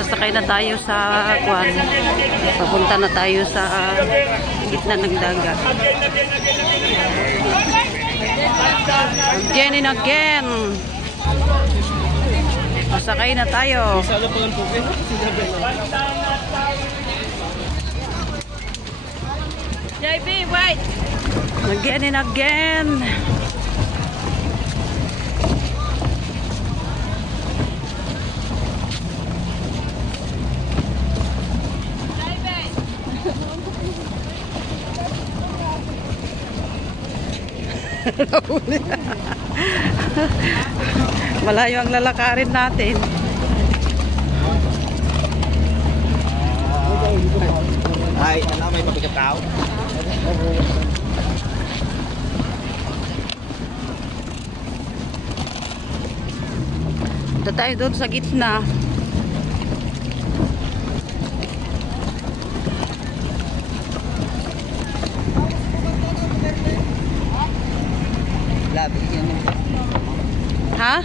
Sasakay na tayo sa Kwan. Papunta na tayo sa gitna ng dagat. Again and again. Sasakay na tayo. JB, wait! Again and again. Malayo ang lalakarin natin. Ay, ano may pabigat tao? Punta tayo doon sa gitna. Ha?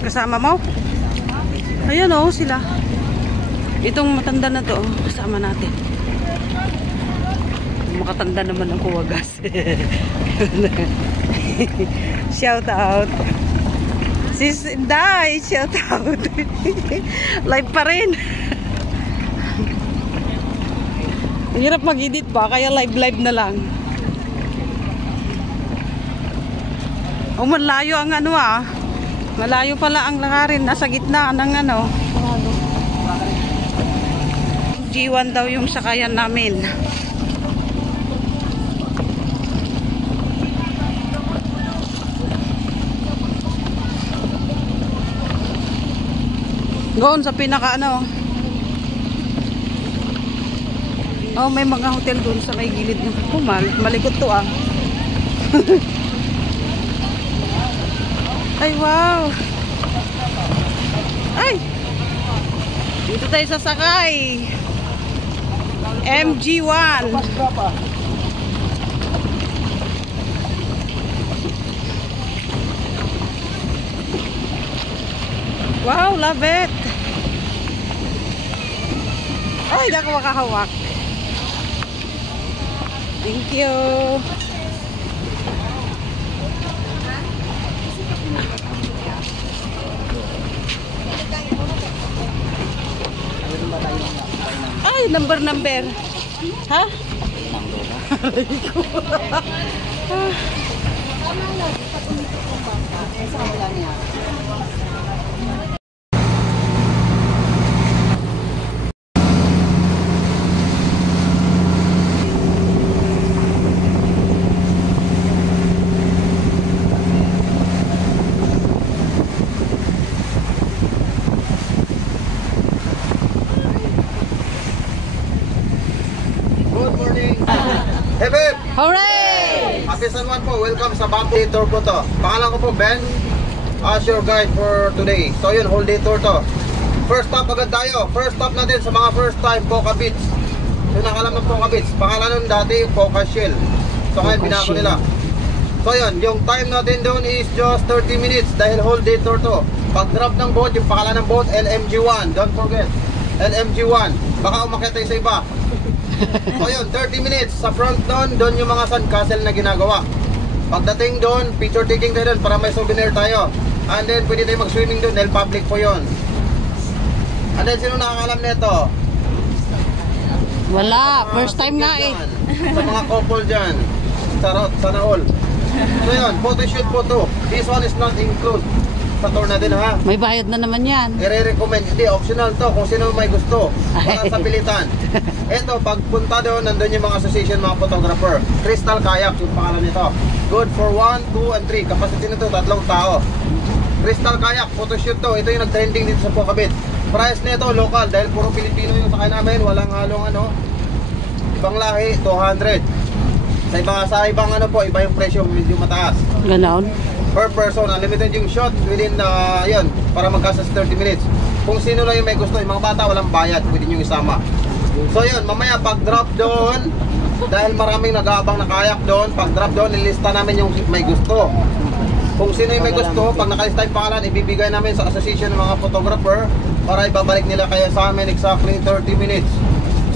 Kasama mo? Ayan o, sila. Itong matanda na to, kasama natin. Makatanda naman ang kuwagas. Shout out. Sis Day, shout out. Live pa rin. Hirap mag-edit pa, kaya live na lang. O malayo ang ano ah. Malayo pala ang lakarin. Nasa gitna ng ano. G1 daw yung sakayan namin. Doon sa pinaka ano. Oh, may mga hotel doon sa may gilid ng kumal. Malikot to ah. Ay, wow! Ay! Dito tayo sasakay! MG1! Wow, love it! Ay, hindi ako makahawak. Thank you! Ay, number. Ha? Hooray! Happy San Juan po, welcome sa Bamboo Tour po to. Pangalan ko po Ben, as your guide for today. So yun, whole day tour to. First stop agad tayo. First stop natin sa mga first time, Poca Beach. So nakalam ng Poca Beach. Pangalan nun dati, Poca Shell. So ngayon, binago nila. So yun, yung time natin doon is just 30 minutes dahil whole day tour to. Pag drop ng boat, yung pangalan ng boat, LMG1. Don't forget, LMG1. Baka umakyat tayo sa iba. So yun, 30 minutes sa front doon yung mga sandcastle na ginagawa. Pagdating doon, picture taking tayo doon para may souvenir tayo. And then pwede tayo mag-swimming doon dahil public po yun. And then sino nakakalam nito? Wala, first time nga eh. Sa mga couple dyan. Sarot, sana all. So yun, photo shoot po to. This one is not included sa tour natin ha. May bayad na naman yan. I-recommend, hindi, optional to kung sino may gusto. Para sa pilitan. Ito, pagpunta doon, nandun yung mga association, mga photographer. Crystal Kayak, yung pangalan nito. Good for 1, 2, and 3. Capacity nito, 3 tao. Crystal Kayak, photoshoot to. Ito yung nag-trending dito sa Poca Beach. Price nito, local. Dahil puro Pilipino yung sakay namin. Walang halong ano. Ibang lahi, 200. Sa ibang ano po, iba yung presyo, medyo mataas. Ganon. Per person, unlimited yung shot within yun, para magkasa 30 minutes. Kung sino lang yung may gusto, yung mga bata walang bayad, pwede nyo isama. So yun, mamaya pag drop doon, dahil maraming nag-aabang na kayak doon, pag drop doon, nilista namin yung may gusto. Kung sino yung may gusto, pag nakalista yung pangalan, ibibigay namin sa association ng mga photographer. para ibabalik nila kaya sa amin exactly 30 minutes.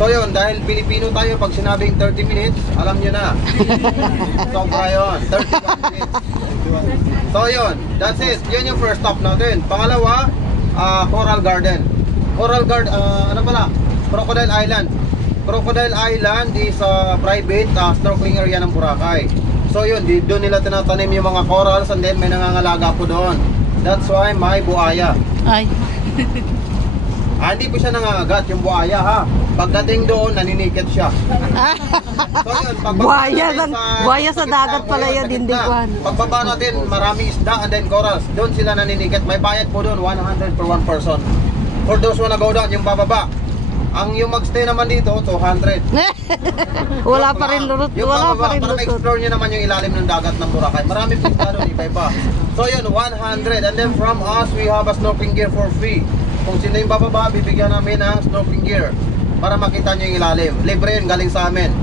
So yun, dahil Pilipino tayo, pag sinabing 30 minutes, alam nyo na. Sobra yun, 31 minutes. So yun, that's it. Yun yung first stop natin. Pangalawa, Coral Garden. Coral Garden, ano pala? Crocodile Island. Crocodile Island is a private snorkeling area ng Boracay. So yun, doon nila tinatanim yung mga corals and then may nangangalaga po doon. That's why may buaya. Ay. Hindi po siya nangangagat yung buaya ha. Pagdating doon, naninikit siya. So yun, Buaya sa dagat pala yun, hindi ko ano. Pagbaba natin, maraming isda and then corals. Doon sila naninikit. May bayad po doon, 100 per one person. For those who wanna go down, yung bababa. Ang yung magstay naman dito, 200. Wala pa rin lurot. Yung Wala bababa, pa rin para lurot. ma-explore nyo naman yung ilalim ng dagat ng Boracay. Marami po isda doon, iba-iba. So yun, 100. And then from us, we have a snorkeling gear for free. Kung sino yung bababa, bibigyan namin ng snorkeling gear para makita nyo yung ilalim. Libre yun, galing sa amin.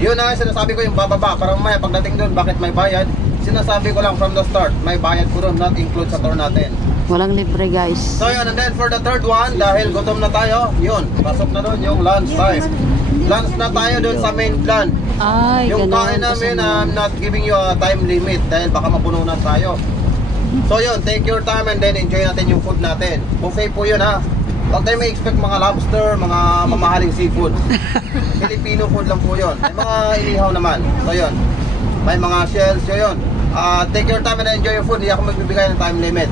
Yun na sinasabi ko yung bababa. Para mamaya pagdating doon, bakit may bayad? Sinasabi ko lang from the start, may bayad po doon, not include sa tour natin. Walang libre guys. So yun, and then for the third one, dahil gutom na tayo, yun, pasok na doon yung lunch time. Lunch na tayo doon sa main plan. Ay, Yung ganun. kain namin, I'm not giving you a time limit dahil baka mapuno na tayo. So yun, take your time and then enjoy natin yung food natin. Buffet po yun ha. Huwag tayo may expect mga lobster, mga mamahaling seafood. Filipino food lang po yun. May mga inihaw naman. So yun, may mga shells. So yun, take your time and enjoy your food. Hindi ako magbibigay ng time limit.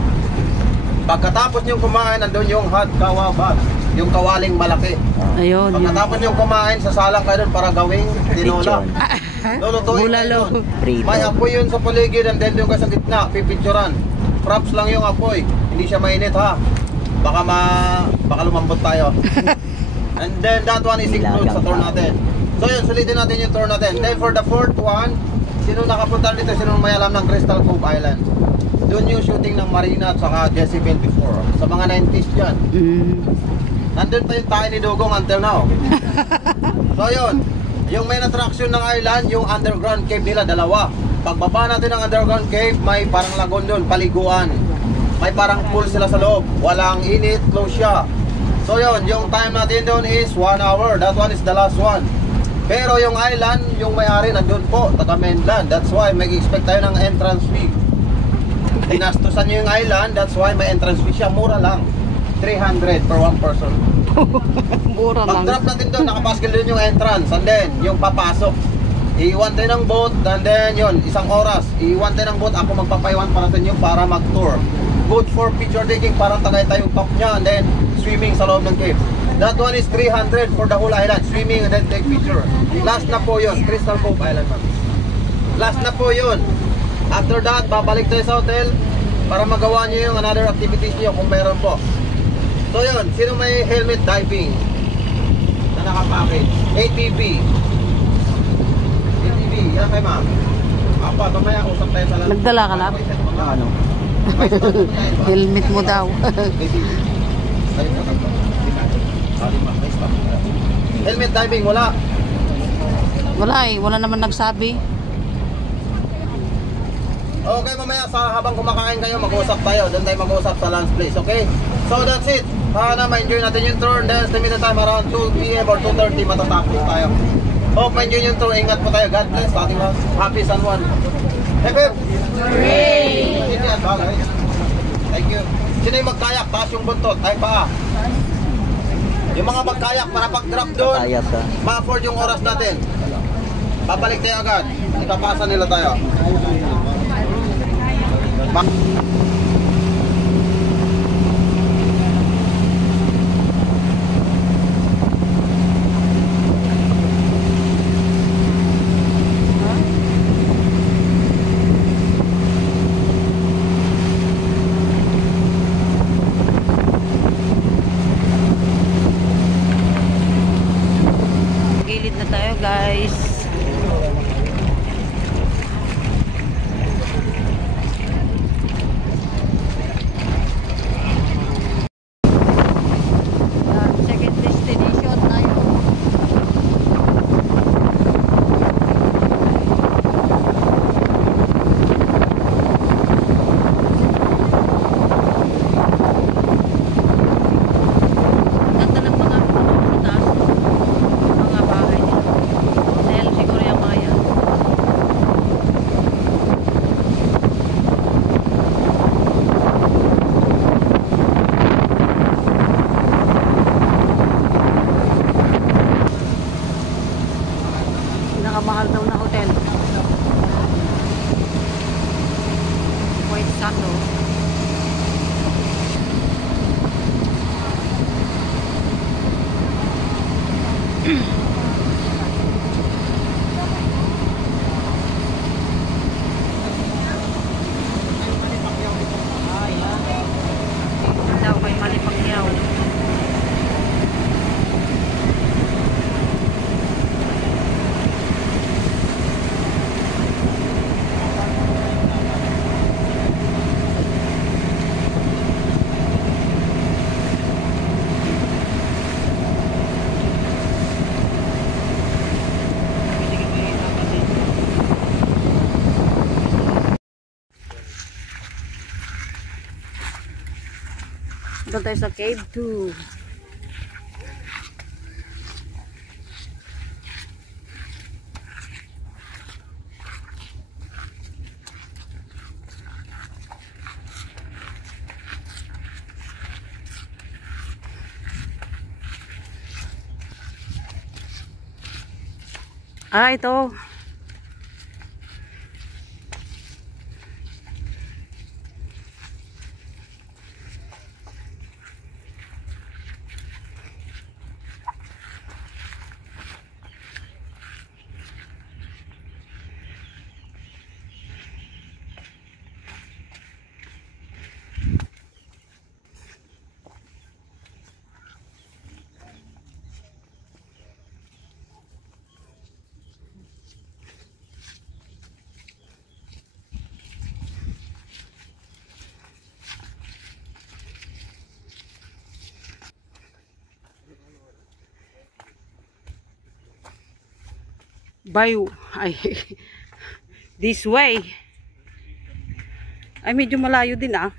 Pagkatapos nyo kumain, nandun yung hot kawabas, yung kawaling malaki. Ayun. Pagkatapos nyo kumain, sasalang kayo doon para gawing tinola. Lulutuin Bulalo. kayo doon. May apoy yun sa paligid and then yung sa gitna, pipicturan. Props lang yung apoy, hindi siya mainit ha. Baka lumambot tayo. And then that one is included sa tour natin. So yun, sulitin natin yung tour natin. Then for the fourth one, sino nakapunta dito, sino may alam ng Crystal Cove Island? Doon yung shooting ng Marina at saka Jezebel before. Sa mga 90s yan. Nandun pa yung tayo ni Dugong until now. So yun, yung main attraction ng island, yung underground cave nila, dalawa. Pagbaba natin ng underground cave, may parang lagoon doon, paliguan. May parang pool sila sa loob. Walang init, close siya. So yun, yung time natin doon is 1 hour. That one is the last one. Pero yung island, yung may-ari nandun po, taga mainland. That's why may expect tayo ng entrance fee. Dinastusan nyo yung island, that's why may entrance fee siya. Mura lang, 300 per one person. Mura lang. Pag-drop natin doon, nakapaskil din yung entrance. And then, yung papasok, iiwan tayo ng boat. And then yun, isang oras, iiwan tayo ng boat. Ako magpapaiwan para sa inyo para mag-tour. Good for picture taking, parang tagay tayo yung top nya. And then, swimming sa loob ng cave. That one is 300 for the whole island. Swimming and then take picture. Last na po yun, Crystal Cove Island, ma'am. Last na po yun. After that, babalik tayo sa hotel para magawa nyo yung another activities nyo kung meron po. So yun, sino may helmet diving na nakapackage? ATV. ATV, yan kay ma'am. Apa, mamaya usap tayo sa lang. Nagdala ka lang? Ano? Helmet mo daw. Helmet diving, wala. Wala eh, wala naman nagsabi. Okay, mamaya habang kumakain kayo, mag-usap tayo. Doon tayo mag-usap sa lunch place, okay? So that's it. Sana ma-enjoy natin yung tour. Then estimate time around 2 PM or 2:30 matatapos tayo. Hope ma-enjoy yung tour. Ingat po tayo. God bless. Ating happy San Juan. Hep hep! Hooray! Thank you. Sino yung magkayak? Taas yung buntot. Ay paa. Yung mga magkayak para pag-drop doon, ma-afford yung oras natin. Babalik tayo agad. Ipapasa nila tayo. Gilid na tayo guys. Daw kay Manny Pacquiao. Doon tayo sa cave 2. Ah, ito. Ay, this way. Ay, medyo malayo din ah.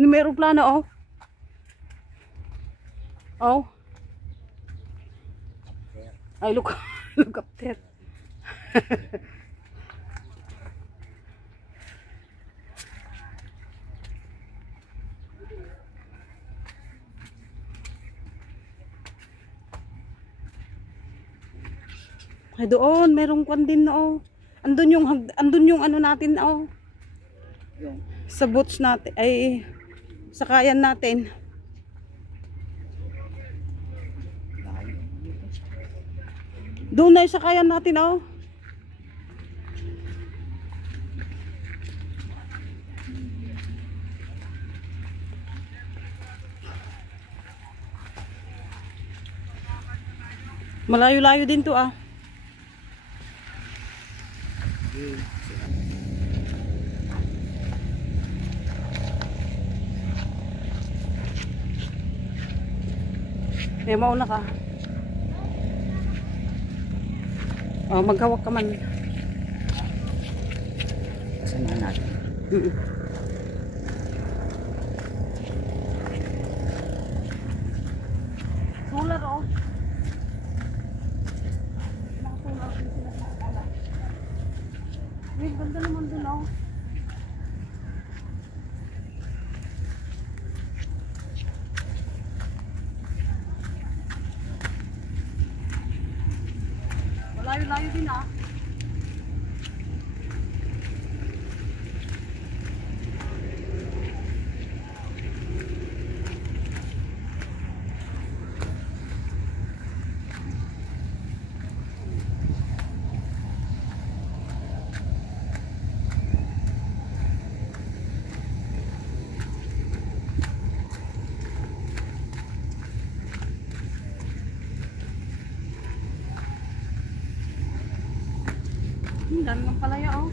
May aeroplano oh. Oh. Ay, look up there. Ay, doon, merong kwan din na oh. Andun yung ano natin oh. Sa boats natin, ay sakayan natin. Doon na yung sakayan natin oh. Malayo-layo din to ah. May mauna ka. Oh, maghawak ka man. Kasama natin. Solar oh. Nakasolar din sila sa kala. May ganda naman dun oh. Layo-layo din ah. Dami ng palaya oh.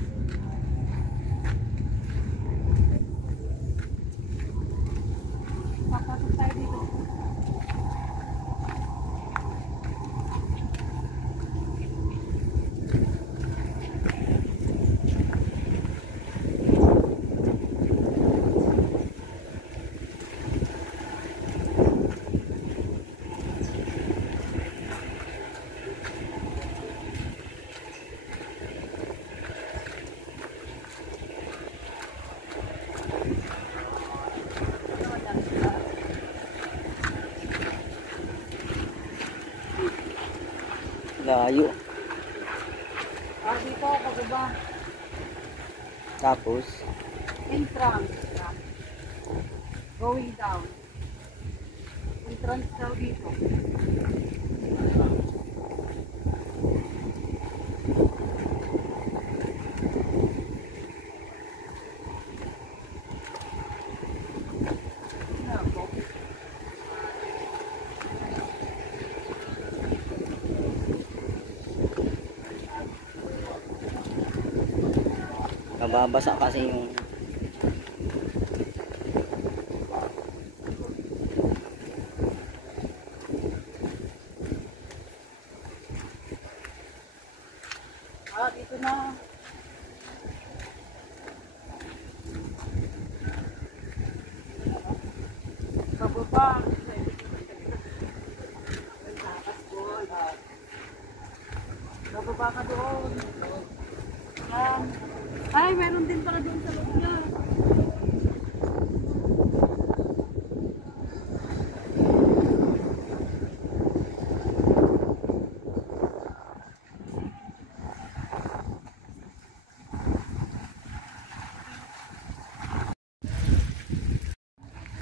Papasok tayo dito. Layo. Dito, pababa. Tapos, Entrance. Going down. Entrance daw dito. mababasa kasi yung Dito na. Pababa. Bababa ka doon. Ay, meron din para doon sa loob niya.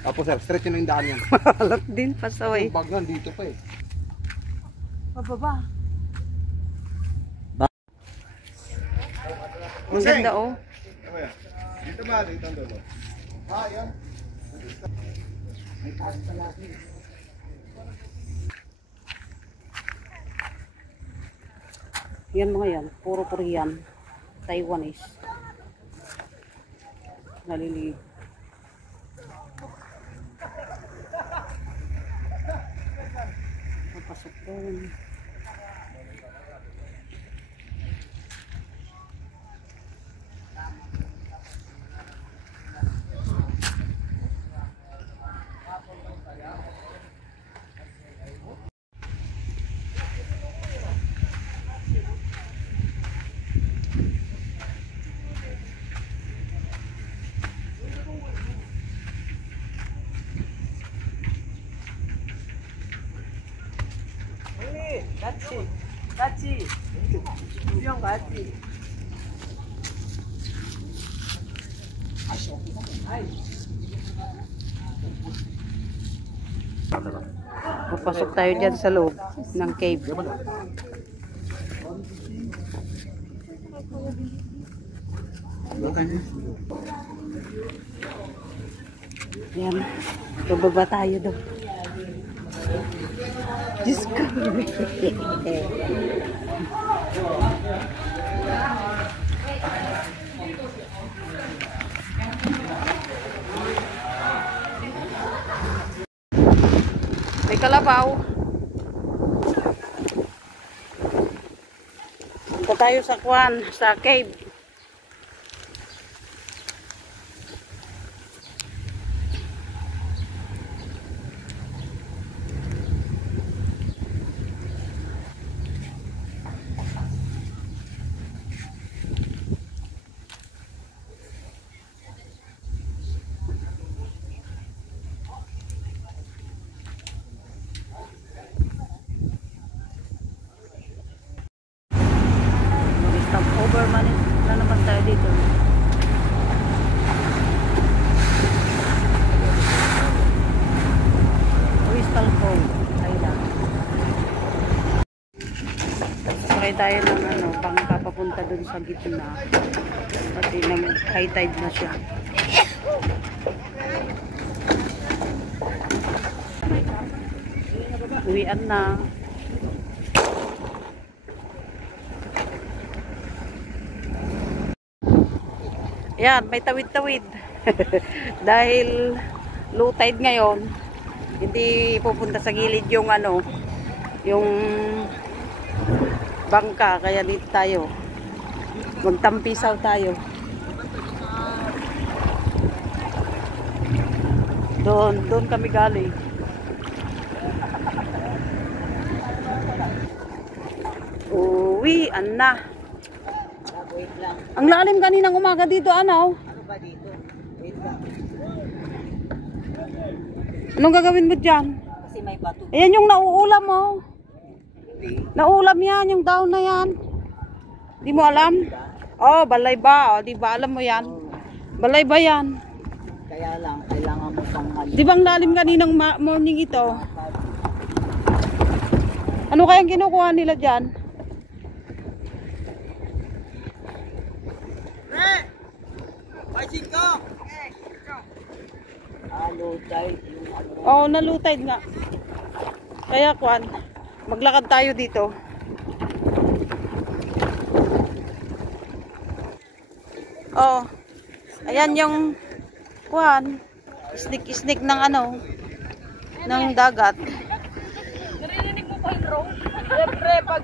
Tapos sir, straight yun yung daan yan. Alat din, pasaway. Yung bag nga, dito pa eh. Pababa. Ang ganda oh. Dito ba? Dito ang dulo. Yan. Yan mga yan, puro Korean, Taiwanese. Nalilig. Papasok doon. 같이 우리랑 같이 Papasok tayo dyan sa loob ng cave. Yan, bababa tayo doon. Diyos ko. May kalabaw. Punta tayo sa kwan, sa cave. Over man na naman tayo dito. Crystal Cove, Thailand. Sakay tayo ng bangka papunta dun sa gitna. Pati nang high tide na siya. Uwian na. Yan, may tawid-tawid. Dahil low tide ngayon, hindi pupunta sa gilid yung yung bangka, kaya dito tayo. Magtampisaw tayo. Doon kami galing. Uwian na. Ang lalim kaninang umaga dito, ano? ano ba dito? Wait lang. Anong gagawin mo dyan? Kasi may bato. Ayan yung nauulam mo. Nauulam yan, yung daon na yan. Di mo alam? Oh, balay ba? Oh, di ba alam mo yan? Balay ba yan? Kaya lang, kailangan mo pang Di ba ang lalim kaninang morning ito? Ano kayang kinukuha nila dyan? alutay. Yung ano. Oo, oh, nalutay nga. Kaya kuan, maglakad tayo dito. Oh, ayan yung kuan, isnik-isnik ng ano, ng dagat. Narinig mo pa yung road? Siyempre, pag